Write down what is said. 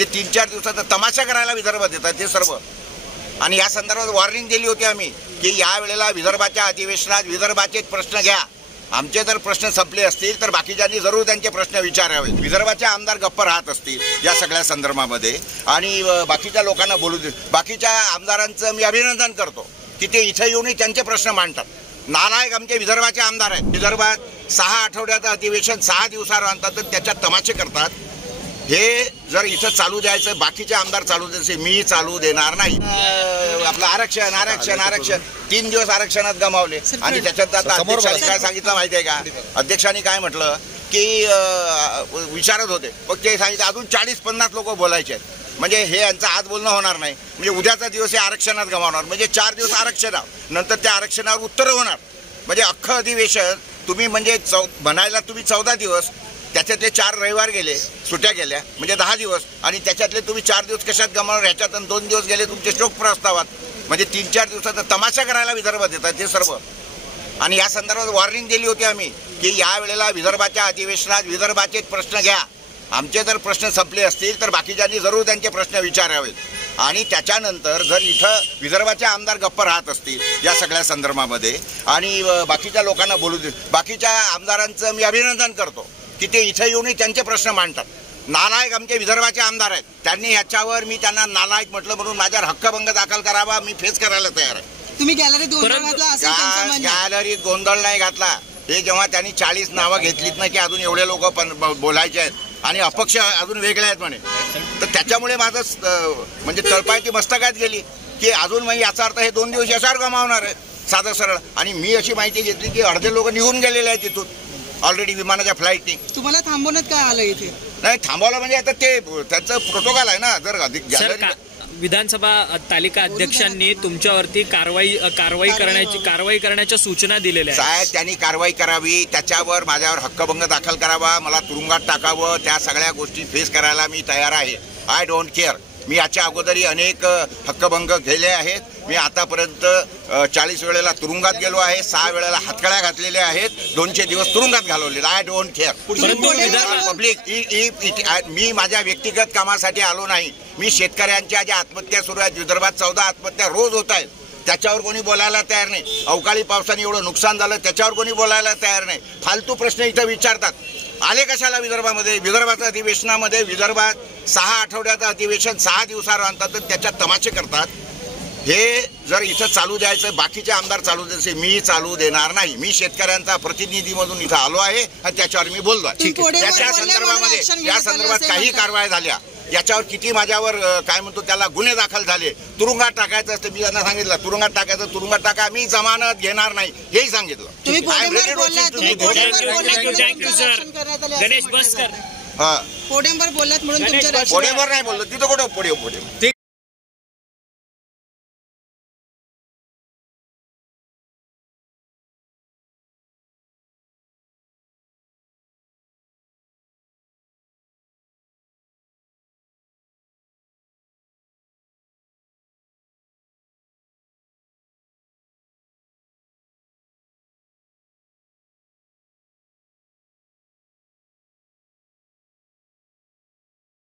म्हणजे 3-4 दिवसाचा तमाशा करायला विदर्भात येतात ते सर्व। आणि या संदर्भात वॉर्निंग दिली होती आम्ही की या वेळेला विदर्भाच्या अधिवेशनात विदर्भाचे प्रश्न घ्या, आमचे जर प्रश्न संपले असतील तर बाकीच्यांनी जरूर त्यांचे प्रश्न विचारावे। विदर्भाचे आमदार गप्प राहत असतील या सगळ्या संदर्भामध्ये आणि बाकीच्या लोकांना बोलू दे। बाकीच्या आमदारांचं मी अभिनंदन करतो की ते इथे येऊनही त्यांचे प्रश्न मांडतात। नालायक आमचे विदर्भाचे आमदार आहेत। विदर्भात 6 आठवड्याचं अधिवेशन 6 दिवसावर आणतात तर त्याच्यात तमाशे करतात। हे जर इथं चालू द्यायचं, बाकीचे आमदार चालू द्यायचे, मी चालू देणार नाही। आपलं आरक्षण आरक्षण आरक्षण 3 दिवस आरक्षणात गमावले आणि त्याच्यात आता अध्यक्षांनी काय सांगितलं माहिती आहे का? अध्यक्षांनी काय म्हटलं की विचारत होते, मग ते सांगितलं अजून 40-50 लोक बोलायचे आहेत। म्हणजे हे यांचं आज बोलणं होणार नाही, म्हणजे उद्याचा दिवस हे आरक्षणात गमावणार, म्हणजे 4 दिवस आरक्षणावर, नंतर त्या आरक्षणावर उत्तरं होणार। म्हणजे अख्खं अधिवेशन तुम्ही म्हणजे म्हणायला तुम्ही 14 दिवस, त्याच्यातले 4 रविवार गेले, सुट्ट्या गेल्या, म्हणजे 10 दिवस, आणि त्याच्यातले तुम्ही 4 दिवस कशात गमावणार? ह्याच्यात 2 दिवस गेले तुमचे शोक प्रस्तावात, म्हणजे 3-4 दिवसाचा तमाशा करायला विदर्भात येतात ते सर्व। आणि या संदर्भात वॉर्निंग दिली होती आम्ही की या वेळेला विदर्भाच्या अधिवेशनात विदर्भाचे प्रश्न घ्या, आमचे जर प्रश्न संपले असतील तर बाकीच्यांनी जरूर त्यांचे प्रश्न विचारावेत। आणि त्याच्यानंतर जर इथं विदर्भाचे आमदार गप्प राहत असतील या सगळ्या संदर्भामध्ये आणि बाकीच्या लोकांना बोलू दे। बाकीच्या आमदारांचं मी अभिनंदन करतो की ते इथे येऊनही त्यांचे प्रश्न मांडतात। नालायक आमचे विदर्भाचे आमदार आहेत, त्यांनी ह्याच्यावर मी त्यांना नालायक म्हटलं म्हणून माझ्यावर हक्कभंग दाखल करावा, मी फेस करायला तयार आहे। तुम्ही गॅलरीत गोंधळ नाही घातला। हे जेव्हा त्यांनी 40 नावं घेतलीत ना की अजून एवढे लोक बोलायचे आहेत आणि अपक्ष अजून वेगळे आहेत म्हणे, तर त्याच्यामुळे माझं म्हणजे तळपायची मस्तकात गेली की अजून म्हणजे याचा अर्थ हे 2 दिवस याच्यावर गमावणार आहे साधं सरळ। आणि मी अशी माहिती घेतली की अर्धे लोक निघून गेलेले आहेत तिथून ऑलरेडी विमानाच्या फ्लाईटनी। तुम्हाला थांबवण्यात काय आलं इथे? नाही थांबवलं म्हणजे आता ते त्याचं प्रोटोकॉल आहे ना। जर विधानसभा तालिका अध्यक्षांनी तुमच्यावरती कारवाई करण्याच्या सूचना दिलेल्या आहेत। साहेब त्यांनी कारवाई करावी, त्याच्यावर माझ्यावर हक्कभंग दाखल करावा, मला तुरुंगात टाकावं, त्या सगळ्या गोष्टी फेस करायला मी तयार आहे। I don't care. मी याच्या अगोदरही अनेक हक्कभंग केले आहेत। मी आतापर्यंत 40 वेळेला तुरुंगात गेलो आहे, 6 वेळेला हातकड्या घातलेल्या आहेत, 200 दिवस तुरुंगात घालवलेला। I don't care. पब्लिक मी माझ्या व्यक्तिगत कामासाठी आलो नाही। मी शेतकऱ्यांच्या ज्या आत्महत्या सुरू आहेत, विदर्भात 14 आत्महत्या रोज होत आहेत, त्याच्यावर कोणी बोलायला तयार नाही। अवकाळी पावसाने एवढं नुकसान झालं त्याच्यावर कोणी बोलायला तयार नाही। फालतू प्रश्न इथं विचारतात। आले कशाला विदर्भामध्ये? विदर्भाच्या अधिवेशनामध्ये विदर्भात 6 आठवड्याचं अधिवेशन 6 दिवसावर आणतात तर त्याच्यात तमाशे करतात। हे जर इथं चालू द्यायचं, बाकीचे आमदार चालू द्यायचे, मी चालू देणार नाही। मी शेतकऱ्यांचा प्रतिनिधी म्हणून इथं आलो आहे आणि त्याच्यावर मी बोलतोय। या संदर्भात काही कारवाई झाल्या, याच्यावर किती माझ्यावर काय म्हणतो त्याला गुन्हे दाखल झाले, तुरुंगात टाकायचं असतं, मी त्यांना सांगितलं तुरुंगात टाकायचं, तुरुंगात टाका, मी जमानत घेणार नाही हेही सांगितलं। पोडियमवर बोललात म्हणून पोडियमवर नाही बोललो, तिथं कुठं पोडियम